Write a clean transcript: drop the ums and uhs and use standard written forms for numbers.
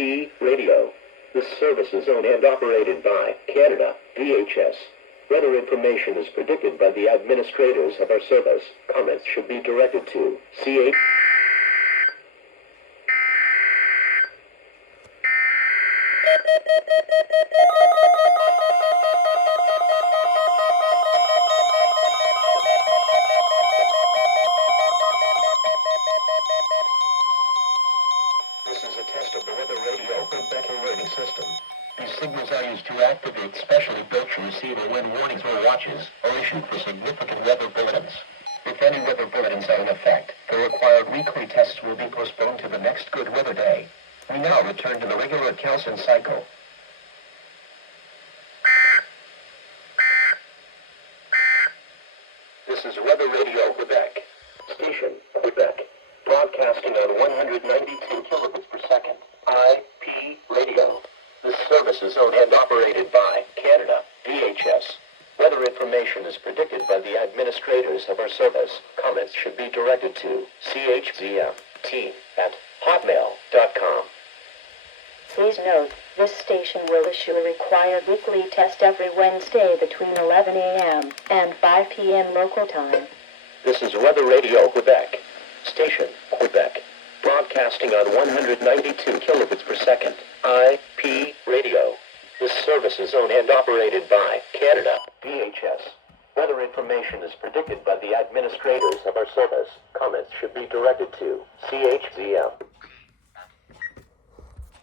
IP radio. This service is owned and operated by Canada, EAS. Weather information is predicted by the administrators of our service. Comments should be directed to CH. This is a test of the weather radio Quebec alerting system. These signals are used to activate specially built to receive or when warnings or watches are issued for significant weather bulletins. If any weather bulletins are in effect, the required weekly tests will be postponed to the next good weather day. We now return to the regular Kelson cycle. This is Weather Radio Quebec. Station, Quebec. Broadcasting on 192 kilobits per second. IP radio. This service is owned and operated by Canada, EHS. Weather information is predicted by the administrators of our service. Comments should be directed to chzmt@hotmail.com. Please note, this station will issue a required weekly test every Wednesday between 11 a.m. and 5 p.m. local time. This is Weather Radio Quebec. Station, Quebec. Broadcasting on 192 kilobits per second. IP radio. This service is owned and operated by Canada, EHS. Weather information is predicted by the administrators of our service. Comments should be directed to CHZM.